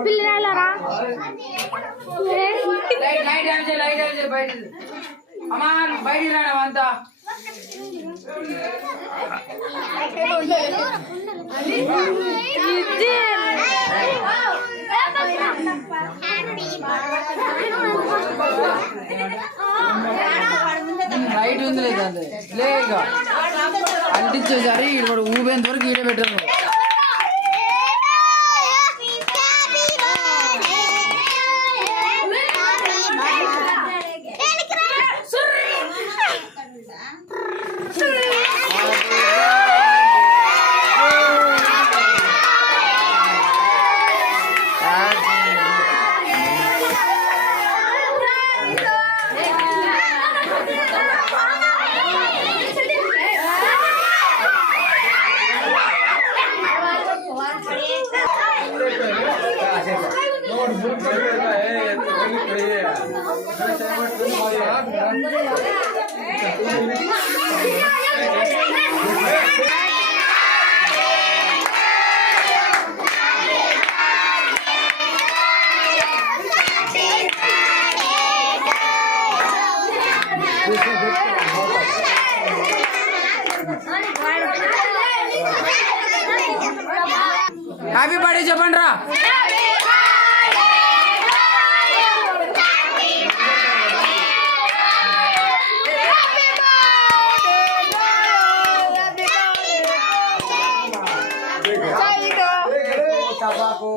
పిల్లరా అమ్మా బయటికి రావడం అంతా రైట్ ఉంది లేదండి లేక అంటించేసరి ఇప్పుడు ఊబేంత వరకు ఈడ పెట్టారు హ్యాపీ బర్త్డే చెప్పండి రా చపాకు